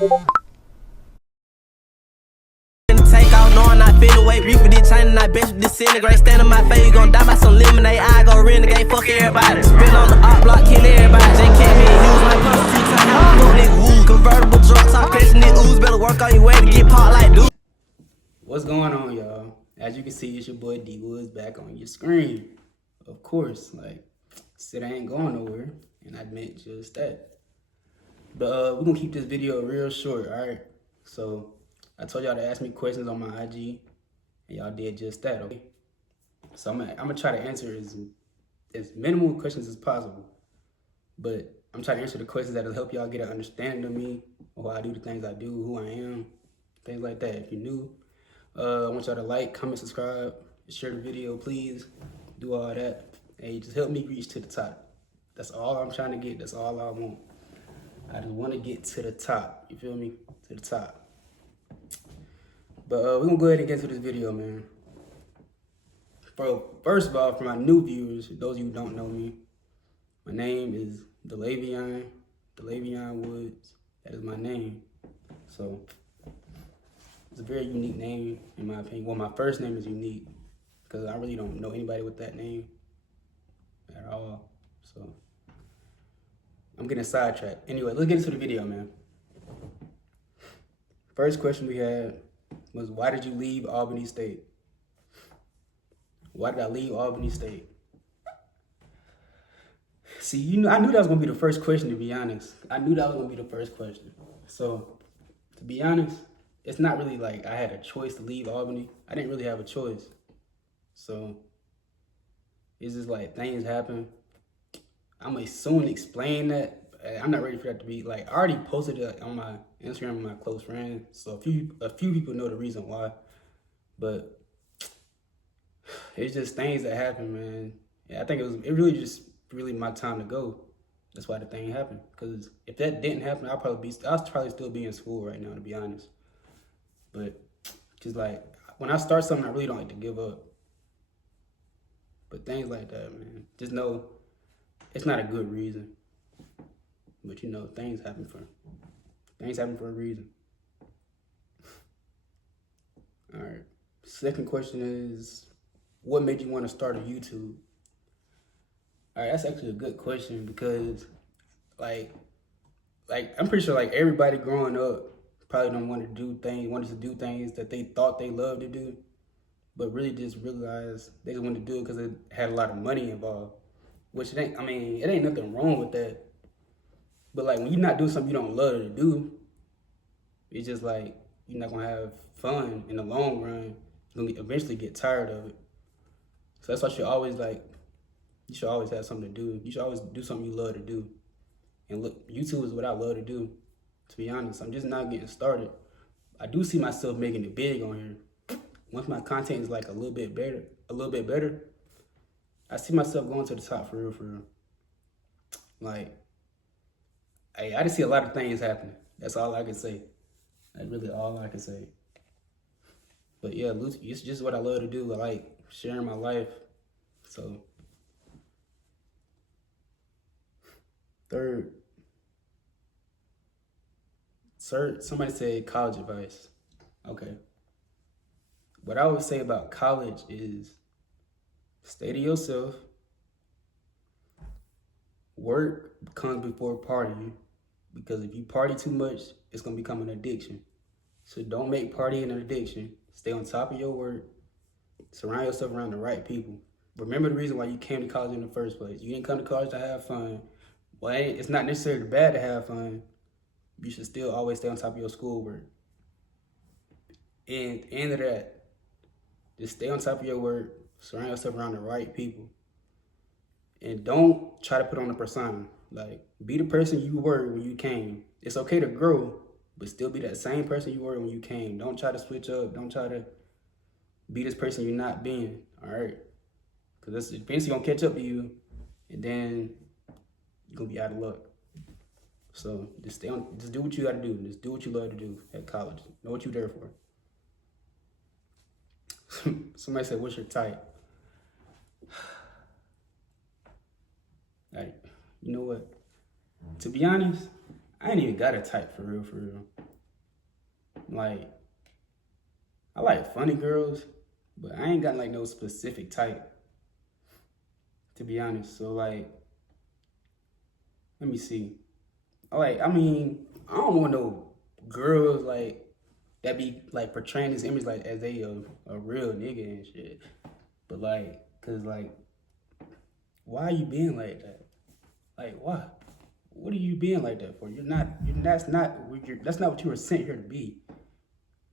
Take off, knowing I feel away. Reef with this chain and I bet you disintegrate. Stand on my face, you gon' die by some lemonade. I go renegade, fuck everybody. Spin on the op block, kill everybody. Just kick me, use my purse 2 times. Fuck nigga, woo. Convertible drop top, catching it ooze. Better work on your way to get popped like dude. What's going on, y'all? As you can see, it's your boy D Woods back on your screen. Of course, like, said I ain't going nowhere, and I meant just that. But we're gonna keep this video real short, alright? So I told y'all to ask me questions on my IG, and y'all did just that, okay? So I'm gonna try to answer as minimal questions as possible. But I'm trying to answer the questions that'll help y'all get an understanding of me, or why I do the things I do, who I am, things like that. If you're new, I want y'all to like, comment, subscribe, share the video, please. Do all that. Hey, just help me reach to the top. That's all I'm trying to get. That's all I want. I just want to get to the top. You feel me? To the top. But we're going to go ahead and get into this video, man. First of all, for my new viewers, those of you who don't know me, my name is Delavion Woods. That is my name. So it's a very unique name, in my opinion. Well, my first name is unique because I really don't know anybody with that name at all. So I'm getting sidetracked. Anyway, let's get into the video, man. First question we had was, why did you leave Albany State? Why did I leave Albany State? See, I knew that was gonna be the first question, to be honest. I knew that was gonna be the first question. So, to be honest, it's not really like I had a choice to leave Albany. I didn't really have a choice. So, it's just like things happen. I'm gonna soon explain that. I'm not ready for that to be like, I already posted it on my Instagram with my close friends. So a few people know the reason why. But it's just things that happen, man. Yeah, I think it really my time to go. That's why the thing happened. Because if that didn't happen, I'd probably still be in school right now, to be honest. But just like, when I start something, I really don't like to give up. But things like that, man, just know it's not a good reason. But you know, things happen for a reason. All right. Second question is, what made you want to start a YouTube? All right, that's actually a good question because, like I'm pretty sure like everybody growing up probably wanted to do things that they thought they loved to do, but really just realized they just wanted to do it because it had a lot of money involved. Which it ain't nothing wrong with that. But like, when you're not doing something you don't love to do, it's just like, you're not gonna have fun in the long run. You're gonna eventually get tired of it. So that's why you should always have something to do. You should always do something you love to do. And look, YouTube is what I love to do, to be honest. I'm just not getting started. I do see myself making it big on here. Once my content is like a little bit better, I see myself going to the top for real. Like, I just see a lot of things happening. That's all I can say. That's really all I can say. But yeah, it's just what I love to do. I like sharing my life. So, third, somebody said college advice. Okay. What I would say about college is, stay to yourself. Work comes before partying, because if you party too much, it's gonna become an addiction. So don't make partying an addiction. Stay on top of your work. Surround yourself around the right people. Remember the reason why you came to college in the first place. You didn't come to college to have fun. Well, it's not necessarily bad to have fun. You should still always stay on top of your schoolwork. And end of that, just stay on top of your work. Surround yourself around the right people. And don't try to put on a persona. Like, be the person you were when you came. It's okay to grow, but still be that same person you were when you came. Don't try to switch up. Don't try to be this person you're not being, all right? Because that's eventually going to catch up to you, and then you're going to be out of luck. So just do what you got to do. Just do what you love to do at college. Know what you're there for. Somebody said, what's your type? Like, you know what? To be honest, I ain't even got a type for real. Like, I like funny girls, but I ain't got like no specific type, to be honest. So like, let me see. I mean, I don't want no girls like that be like portraying this image like as they a real nigga and shit. But like, cause like, why are you being like that? Like, why? What are you being like that for? That's not what you were sent here to be.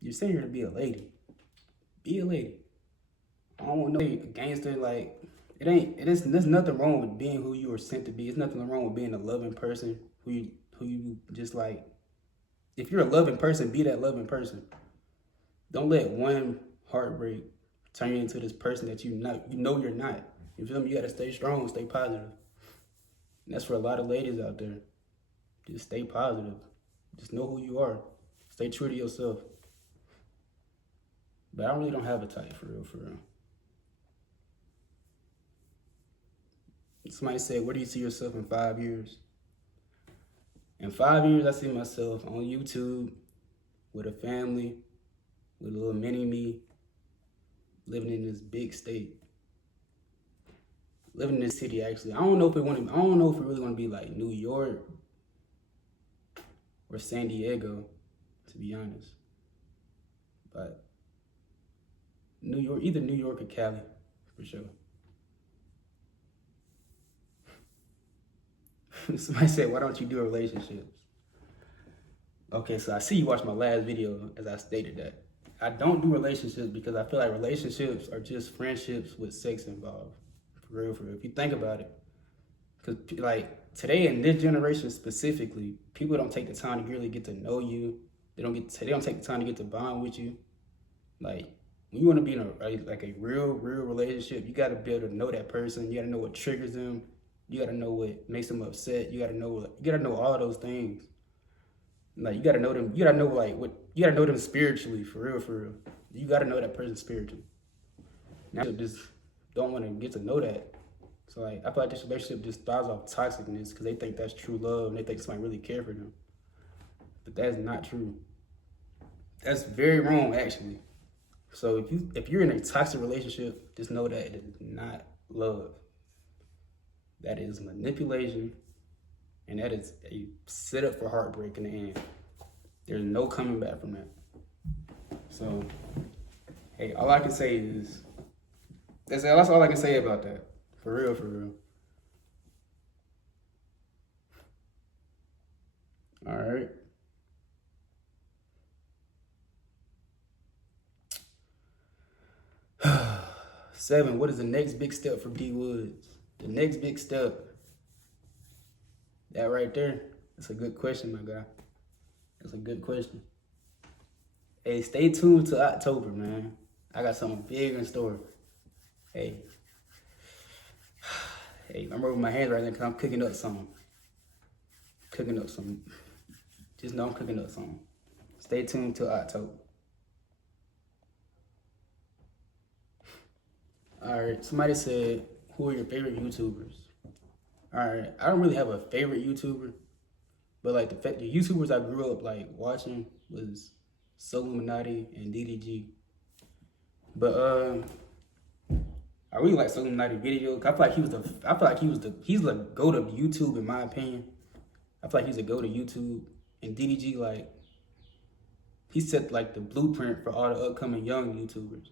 You're sent here to be a lady. Be a lady. I don't want no gangster. Like, there's nothing wrong with being who you were sent to be. There's nothing wrong with being a loving person who you just like. If you're a loving person, be that loving person. Don't let one heartbreak turn you into this person that you know you're not. You feel me? You gotta stay strong, stay positive. And that's for a lot of ladies out there. Just stay positive. Just know who you are. Stay true to yourself. But I really don't have a type, for real, for real. Somebody said, where do you see yourself in 5 years? In 5 years, I see myself on YouTube with a family, with a little mini me, living in this big state. Living in this city, actually. I don't know if it really want to be like New York or San Diego, to be honest. But New York, either New York or Cali, for sure. Somebody said, why don't you do relationships? Okay, so I see you watched my last video as I stated that. I don't do relationships because I feel like relationships are just friendships with sex involved. For real, for real. If you think about it. Because like today in this generation specifically, people don't take the time to really get to know you. They don't take the time to get to bond with you. Like when you want to be in a real relationship, you got to be able to know that person. You got to know what triggers them. You got to know what makes them upset. You got to know all of those things. Like you got to know them. You got to know you got to know them spiritually, for real, for real. You got to know that person spiritually. Now just don't want to get to know that. So like I feel like this relationship just thrives off toxicness because they think that's true love and they think somebody really care for them. But that's not true. That's very wrong, actually. So if you're in a toxic relationship, just know that it is not love. That is manipulation, and that is a setup for heartbreak in the end. There's no coming back from that. So, hey, all I can say is, that's all I can say about that. For real, for real. All right. Seven, what is the next big step for D Woods? The next big step, that right there, that's a good question, my guy. That's a good question. Hey, stay tuned to October, man. I got something big in store. Hey, I'm rubbing my hands right now because I'm cooking up something. Just know I'm cooking up something. Stay tuned till October. All right, somebody said, who are your favorite YouTubers? All right, I don't really have a favorite YouTuber, but like the YouTubers I grew up like watching was Illuminati and DDG. But I really like Illuminati videos. I feel like he's the GOAT of YouTube in my opinion. I feel like he's a GOAT of YouTube, and DDG like he set like the blueprint for all the upcoming young YouTubers.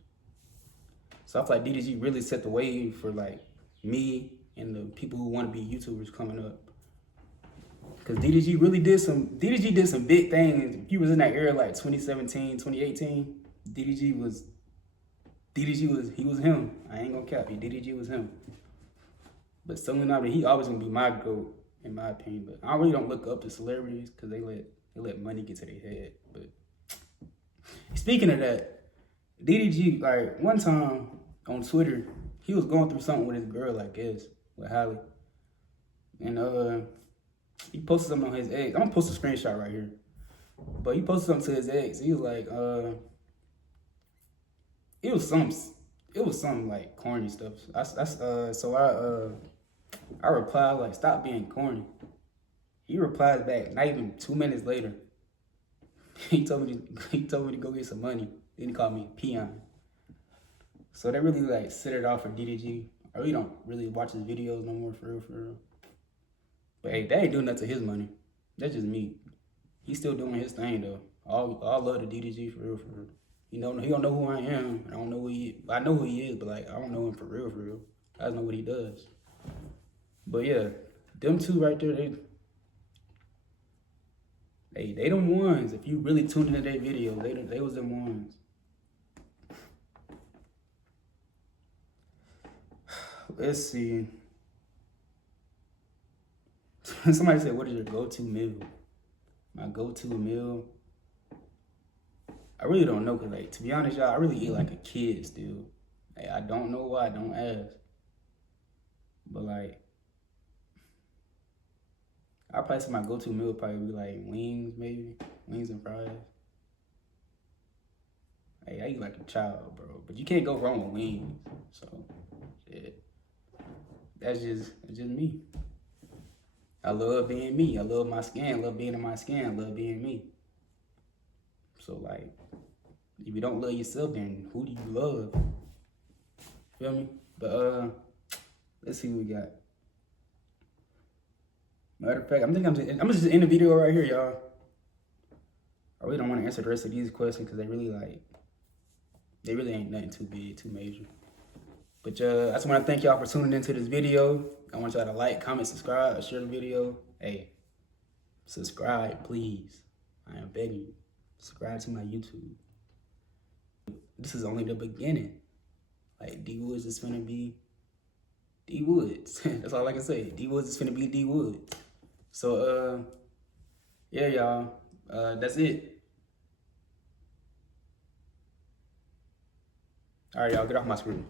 So I feel like DDG really set the way for like me and the people who want to be YouTubers coming up. Cause DDG did some big things. He was in that era like 2017, 2018. He was him. I ain't gonna cap you. DDG was him. But Illuminati, he always gonna be my GOAT in my opinion. But I really don't look up to celebrities because they let money get to their head. But speaking of that, DDG, like one time on Twitter, he was going through something with his girl, I guess, with Hallie. And he posted something on his ex. I'm gonna post a screenshot right here. But he posted something to his ex. He was like, it was some like corny stuff. So I replied like, stop being corny. He replies back not even 2 minutes later. he told me to go get some money. Then he called me peon. So that really like set it off for DDG. I really don't really watch his videos no more, for real. But hey, that ain't doing nothing to his money. That's just me. He's still doing his thing though. All love to DDG, for real. He don't know who I am. I don't know who he is. I know who he is, but like I don't know him for real. I just know what he does. But yeah, them two right there, they them ones. If you really tuned into their video, they was them ones. Let's see. Somebody said, what is your go-to meal? My go-to meal? I really don't know, cause like, to be honest, y'all, I really eat like a kid still. Like, I don't know why, don't ask. But like, I'll probably say my go-to meal would probably be like wings, maybe. Wings and fries. Hey, I eat like a child, bro. But you can't go wrong with wings. So, shit. That's just me. I love being me. I love my skin. I love being in my skin. I love being me. So like, if you don't love yourself, then who do you love? Feel me? But let's see what we got. Matter of fact, I'm gonna just end the video right here, y'all. I really don't want to answer the rest of these questions because they really ain't nothing too big, too major. But I just want to thank y'all for tuning into this video. I want y'all to like, comment, subscribe, share the video. Hey, subscribe, please. I am begging you. Subscribe to my YouTube. This is only the beginning. Like, D Woods is finna be D Woods. That's all I can say. D Woods is finna be D Woods. So, yeah, y'all. That's it. All right, y'all, get off my screen.